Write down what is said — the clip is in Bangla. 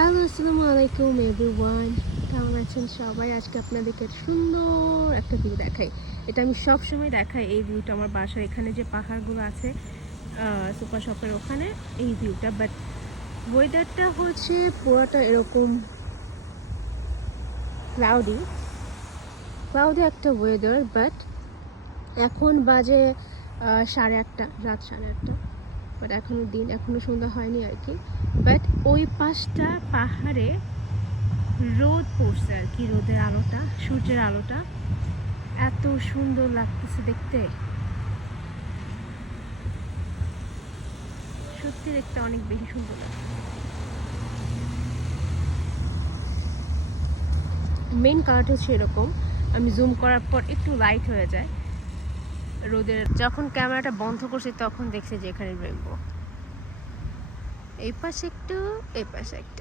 হ্যালো, আসসালামু আলাইকুম এভরিওয়ান। কেমন আছেন সবাই? আজকে আপনাদেরকে সুন্দর একটা ভিউ দেখাই। এটা আমি সবসময় দেখাই এই ভিউটা। আমার বাসার এখানে যে পাহাড়গুলো আছে সুপার শপের ওখানে, এই ভিউটা। বাট ওয়েদারটা হচ্ছে পুরোটা এরকম ক্লাউডি ক্লাউডি একটা ওয়েদার। বাট এখন বাজে 8:30, রাত 8:30। বাট এখনও দিন, এখনও সন্ধ্যা হয়নি আর কি। বাট ওই পাশটা পাহাড়ে রোদ পড়ছে আর কি, রোদের আলোটা, সূর্যের আলোটা এত সুন্দর লাগতেছে দেখতে, সত্যি দেখতে অনেক বেশি সুন্দর লাগছে। মেইন কারণটা হচ্ছে এরকম, আমি জুম করার পর একটু লাইট হয়ে যায় রোদের। যখন ক্যামেরাটা বন্ধ করছি তখন দেখছি যে এখানে রেইনবো, এই পাশে একটু, এই পাশে একটু।